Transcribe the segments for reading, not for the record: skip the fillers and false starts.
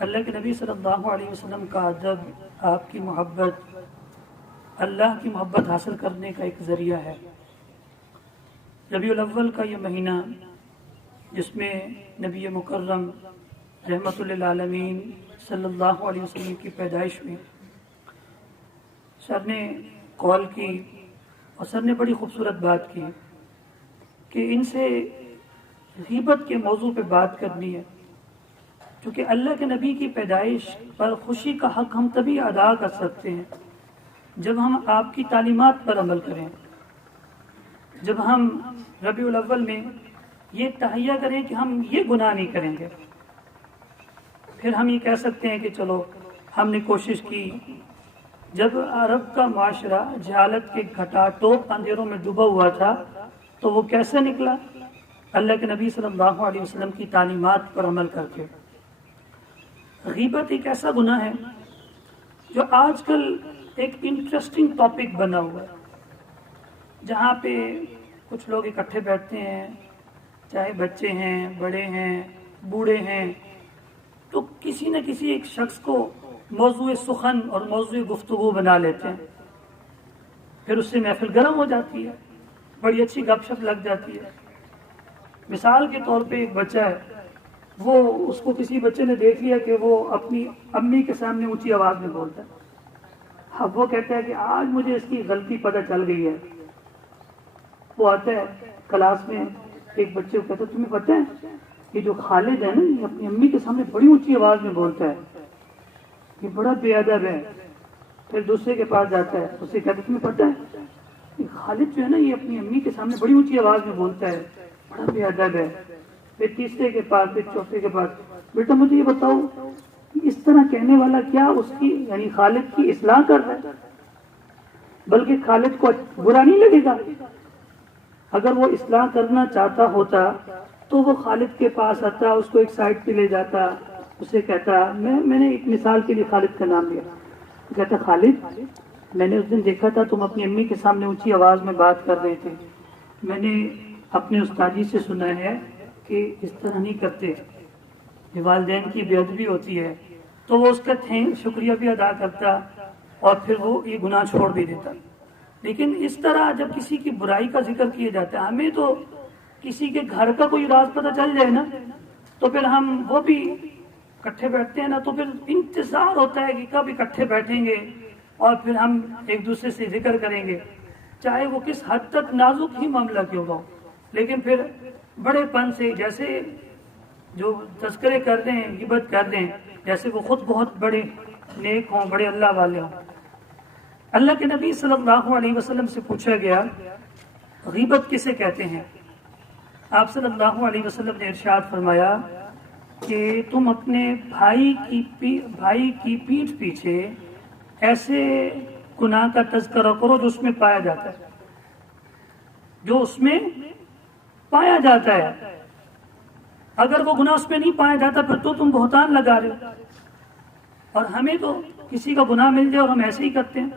اللہ کے نبی صلی اللہ علیہ وسلم کا ادب، آپ کی محبت اللہ کی محبت حاصل کرنے کا ایک ذریعہ ہے۔ ربیع الاول کا یہ مہینہ جس میں نبی مکرم رحمت للعالمین صلی اللہ علیہ وسلم کی پیدائش ہوئی، سر نے کال کی اور سر نے بڑی خوبصورت بات کی کہ ان سے غیبت کے موضوع پہ بات کرنی ہے، کیونکہ اللہ کے نبی کی پیدائش پر خوشی کا حق ہم تبھی ادا کر سکتے ہیں جب ہم آپ کی تعلیمات پر عمل کریں، جب ہم ربیع الاول میں یہ تہیہ کریں کہ ہم یہ گناہ نہیں کریں گے، پھر ہم یہ کہہ سکتے ہیں کہ چلو ہم نے کوشش کی۔ جب عرب کا معاشرہ جہالت کے گھٹا ٹوپ اندھیروں میں ڈوبا ہوا تھا تو وہ کیسے نکلا؟ اللہ کے نبی صلی اللہ علیہ وسلم کی تعلیمات پر عمل کر کے۔ غیبت ایک ایسا گناہ ہے جو آج کل ایک انٹرسٹنگ ٹاپک بنا ہوا ہے، جہاں پہ کچھ لوگ اکٹھے بیٹھتے ہیں، چاہے بچے ہیں، بڑے ہیں، بوڑھے ہیں، تو کسی نہ کسی ایک شخص کو موضوع سخن اور موضوع گفتگو بنا لیتے ہیں، پھر اس سے محفل گرم ہو جاتی ہے، بڑی اچھی گپ شپ لگ جاتی ہے۔ مثال کے طور پہ ایک بچہ ہے، وہ اس کو کسی بچے نے دیکھ لیا کہ وہ اپنی امی کے سامنے اونچی آواز میں بولتا ہے۔ اب وہ کہتا ہے کہ آج مجھے اس کی غلطی پتہ چل گئی ہے۔ وہ آتا ہے کلاس میں، ایک بچے کو کہتا ہے تمہیں پتہ ہے یہ جو خالد ہے نا، یہ اپنی امی کے سامنے بڑی اونچی آواز میں بولتا ہے، یہ بڑا بے ادب ہے۔ پھر دوسرے کے پاس جاتا ہے، اسے کہتا ہے تمہیں پتہ ہے یہ خالد جو ہے نا، یہ اپنی امی کے سامنے بڑی اونچی آواز میں بولتا ہے، بڑا بے ادب ہے۔ پھر تیسرے کے پاس، پھر چوتھے کے پاس، بیٹا مجھے یہ بتاؤ اس طرح کہنے والا کیا اس کی یعنی خالد کی اصلاح کر رہا ہے؟ بلکہ خالد کو برا نہیں لگے گا؟ اگر وہ اصلاح کرنا چاہتا ہوتا تو وہ خالد کے پاس آتا، اس کو ایک سائڈ پہ لے جاتا، اسے کہتا، میں نے ایک مثال کے لیے خالد کا نام لیا، کہتا خالد میں نے اس دن دیکھا تھا تم اپنی امی کے سامنے اونچی آواز میں بات کر رہے تھے، میں نے اپنے استاد جی سے سنا ہے کہ اس طرح نہیں کرتے، یہ والدین کی بے ادبی ہوتی ہے۔ تو وہ اس کا شکریہ بھی ادا کرتا اور پھر وہ یہ گناہ چھوڑ بھی دیتا۔ لیکن اس طرح جب کسی کی برائی کا ذکر کیا جاتا ہے، ہمیں تو کسی کے گھر کا کوئی راز پتہ چل جائے نا تو پھر ہم وہ بھی اکٹھے بیٹھتے ہیں نا، تو پھر انتظار ہوتا ہے کہ کب اکٹھے بیٹھیں گے اور پھر ہم ایک دوسرے سے ذکر کریں گے، چاہے وہ کس حد تک نازک ہی معاملہ کیوں ہو، لیکن پھر بڑے پن سے، جیسے جو تذکرے کر دیں، غیبت کر دیں، جیسے وہ خود بہت بڑے نیک ہوں، بڑے اللہ والے ہوں۔ اللہ کے نبی صلی اللہ علیہ وسلم سے پوچھا گیا غیبت کسے کہتے ہیں؟ آپ صلی اللہ علیہ وسلم نے ارشاد فرمایا کہ تم اپنے بھائی کی پیٹھ پیچھے ایسے گناہ کا تذکرہ کرو جو اس میں پایا جاتا ہے، جو اس میں پایا جاتا ہے۔ اگر وہ گناہ اس میں نہیں پایا جاتا پھر تو تم بہتان لگا رہے ہو، اور ہمیں تو کسی کا گناہ مل جائے اور ہم ایسے ہی کرتے ہیں،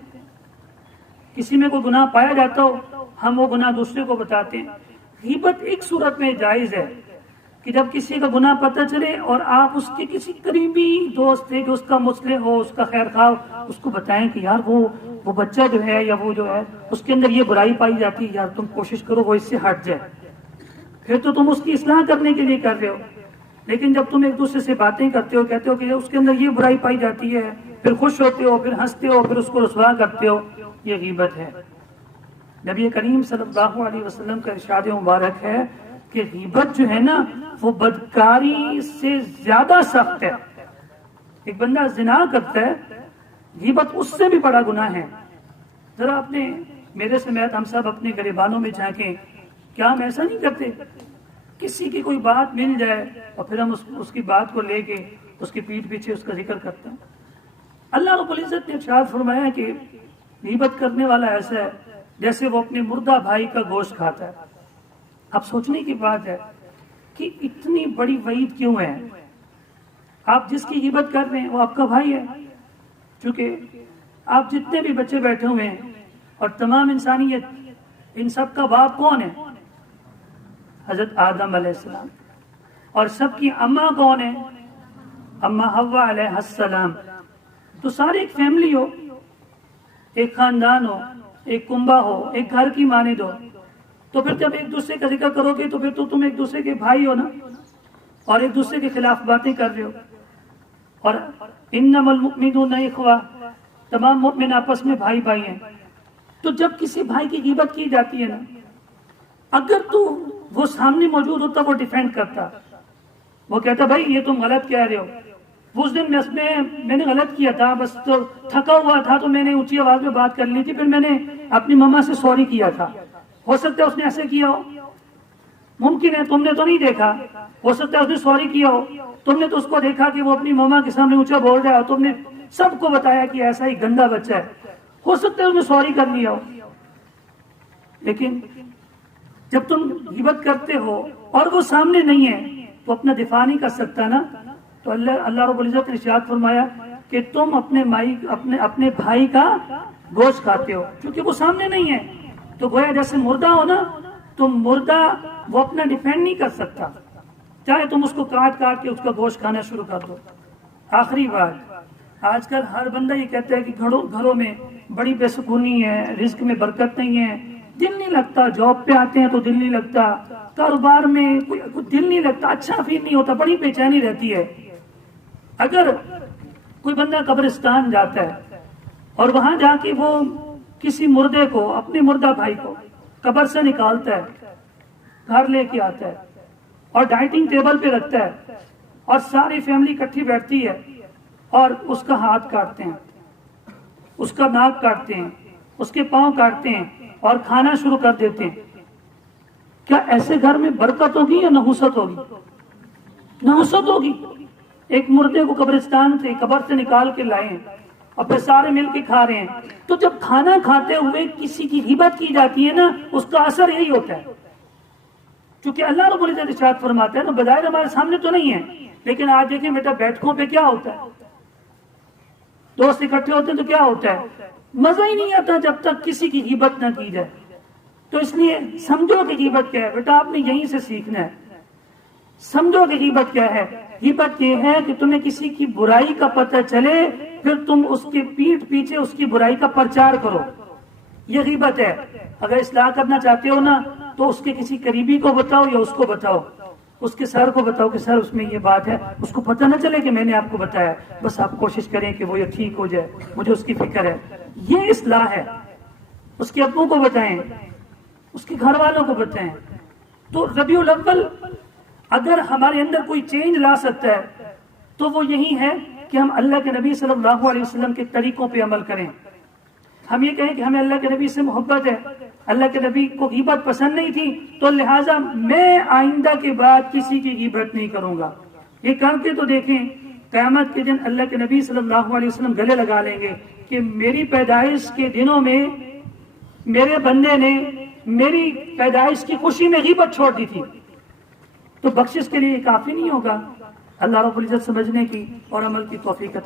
کسی میں کوئی گناہ پایا جاتا ہو ہم وہ گناہ دوسرے کو بتاتے ہیں۔ غیبت ایک صورت میں جائز ہے کہ جب کسی کا گناہ پتہ چلے اور آپ اس کے کسی قریبی دوست ہے جو اس کا مصلح ہو، اس کا خیر خواہ ہو، اس کو بتائیں کہ یار وہ بچہ جو ہے یا وہ جو ہے اس کے اندر یہ برائی پائی جاتی ہے، یار تم کوشش کرو وہ اس سے ہٹ جائے، پھر تو تم اس کی اصلاح کرنے کے لیے کر رہے ہو۔ لیکن جب تم ایک دوسرے سے باتیں کرتے ہو، کہتے ہو کہ اس کے اندر یہ برائی پائی جاتی ہے، پھر خوش ہوتے ہو، پھر ہنستے ہو، پھر اس کو رسوا کرتے ہو، یہ غیبت ہے۔ نبی کریم صلی اللہ علیہ وسلم کا ارشاد مبارک ہے کہ غیبت جو ہے نا وہ بدکاری سے زیادہ سخت ہے۔ ایک بندہ زنا کرتا ہے، غیبت اس سے بھی بڑا گناہ ہے۔ ذرا اپنے میرے سمیت ہم سب اپنے گریبانوں میں جھانکیں، کیا ہم ایسا نہیں کرتے؟ کسی کی کوئی بات مل جائے اور پھر ہم اس کی بات کو لے کے اس کی پیٹھ پیچھے اس کا ذکر کرتے ہیں۔ اللہ رب العزت نے ارشاد فرمایا کہ غیبت کرنے والا ایسا ہے جیسے وہ اپنے مردہ بھائی کا گوشت کھاتا ہے۔ اب سوچنے کی بات ہے کہ اتنی بڑی وعید کیوں ہے؟ آپ جس کی غیبت کر رہے ہیں وہ آپ کا بھائی ہے، کیونکہ آپ جتنے بھی بچے بیٹھے ہوئے ہیں اور تمام انسانیت، ان سب کا باپ کون ہے؟ حضرت آدم علیہ السلام۔ اور سب کی اماں کون ہے؟ اما حوا علیہ السلام، تو سارے ایک فیملی ہو، ایک خاندان ہو، ایک کنبہ ہو، ایک گھر کی مانند ہو، تو پھر جب ایک دوسرے کا ذکر کرو گے تو پھر تو تم ایک دوسرے کے بھائی ہو نا، اور ایک دوسرے کے خلاف باتیں کر رہے ہو. اور انما المؤمنون اخوہ، تمام مومن آپس میں بھائی بھائی ہیں. تو جب کسی بھائی کی غیبت کی جاتی ہے نا، اگر تو وہ سامنے موجود ہوتا، وہ ڈیفینڈ کرتا، وہ کہتا بھائی یہ تم غلط کہہ رہے ہو، اس دن میں نے غلط کیا تھا، بس تو تھکا ہوا تھا تو میں نے اونچی آواز میں بات کر لی تھی، پھر میں نے اپنی مما سے سوری کیا تھا. ہو سکتا ہے اس نے ایسے کیا ہو، ممکن ہے تم نے تو نہیں دیکھا، ہو سکتا ہے اس نے سوری کیا ہو، تم نے تو اس کو دیکھا کہ وہ اپنی مما کے سامنے اونچا بول رہا ہے اور تم نے سب کو بتایا کہ ایسا ہی گندا بچہ ہے، ہو سکتا ہے اس نے سوری کر لیا ہو. لیکن جب تم غیبت کرتے ہو اور وہ سامنے نہیں ہے تو اپنا دفاع نہیں کر سکتا نا. تو اللہ رب العزت نے ارشاد فرمایا کہ تم اپنے بھائی کا گوشت کھاتے ہو، کیونکہ وہ سامنے نہیں ہے. تو گویا جیسے مردہ ہو نا، تم مردہ وہ اپنا ڈیفینڈ نہیں کر سکتا، چاہے تم اس کو کاٹ کے اس کا گوشت کھانا شروع کر دو. آخری بات، آج کل ہر بندہ یہ کہتا ہے کہ گھروں میں بڑی بے سکونی ہے، رزق میں برکت نہیں ہے، دل نہیں لگتا، جاب پہ آتے ہیں تو دل نہیں لگتا، کاروبار میں کوئی دل نہیں لگتا، اچھا فیل نہیں ہوتا، بڑی بے چینی رہتی ہے. اگر کوئی بندہ قبرستان جاتا ہے اور وہاں جا کے وہ کسی مردے کو، اپنے مردہ بھائی کو قبر سے نکالتا ہے، گھر لے کے آتا ہے اور ڈائننگ ٹیبل پہ رکھتا ہے اور ساری فیملی اکٹھی بیٹھتی ہے اور اس کا ہاتھ کاٹتے ہیں، اس کا ناک کاٹتے ہیں، اس کے پاؤں کاٹتے ہیں اور کھانا شروع کر دیتے ہیں، کیا ایسے گھر میں برکت ہوگی یا نحوست ہوگی؟ نحوست ہوگی. ایک مردے کو قبرستان سے، قبر سے نکال کے لائے ہیں اور پھر سارے مل کے کھا رہے ہیں. تو جب کھانا کھاتے ہوئے کسی کی غیبت کی جاتی ہے نا، اس کا اثر یہی ہوتا ہے. کیونکہ اللہ رب العزت ارشاد فرماتا ہے نا، بظاہر ہمارے سامنے تو نہیں ہے، لیکن آج دیکھیں بیٹا بیٹھکوں پہ کیا ہوتا ہے، دوست اکٹھے ہوتے ہیں تو کیا ہوتا ہے، مزہ ہی نہیں آتا جب تک کسی کی غیبت نہ کی جائے. تو اس لیے سمجھو کہ غیبت کیا ہے بیٹا، آپ نے یہیں سے سیکھنا ہے. سمجھو کہ غیبت کیا ہے. غیبت یہ ہے کہ تمہیں کسی کی برائی کا پتہ چلے، پھر تم اس کے پیٹھ پیچھے اس کی برائی کا پرچار کرو، یہ غیبت ہے. اگر اصلاح کرنا چاہتے ہو نا، تو اس کے کسی قریبی کو بتاؤ یا اس کو بتاؤ، اس کے سر کو بتاؤ کہ سر اس میں یہ بات ہے، اس کو پتہ نہ چلے کہ میں نے آپ کو بتایا، بس آپ کوشش کریں کہ وہ یہ ٹھیک ہو جائے، مجھے اس کی فکر ہے. یہ اصلاح ہے. اس کے ابو کو بتائیں، اس کے گھر والوں کو بتائیں. تو ربیع الاول اگر ہمارے اندر کوئی چینج لا سکتا ہے تو وہ یہی ہے کہ ہم اللہ کے نبی صلی اللہ علیہ وسلم کے طریقوں پہ عمل کریں. ہم یہ کہیں کہ ہمیں اللہ کے نبی سے محبت ہے، اللہ کے نبی کو غیبت پسند نہیں تھی، تو لہٰذا میں آئندہ کے بعد کسی کی غیبت نہیں کروں گا. یہ کر کے تو دیکھیں، قیامت کے دن اللہ کے نبی صلی اللہ علیہ وسلم گلے لگا لیں گے کہ میری پیدائش کے دنوں میں میرے بندے نے میری پیدائش کی خوشی میں غیبت چھوڑ دی تھی. تو بخشش کے لیے کافی نہیں ہوگا. اللہ رب العزت سمجھنے کی اور عمل کی توفیق عطا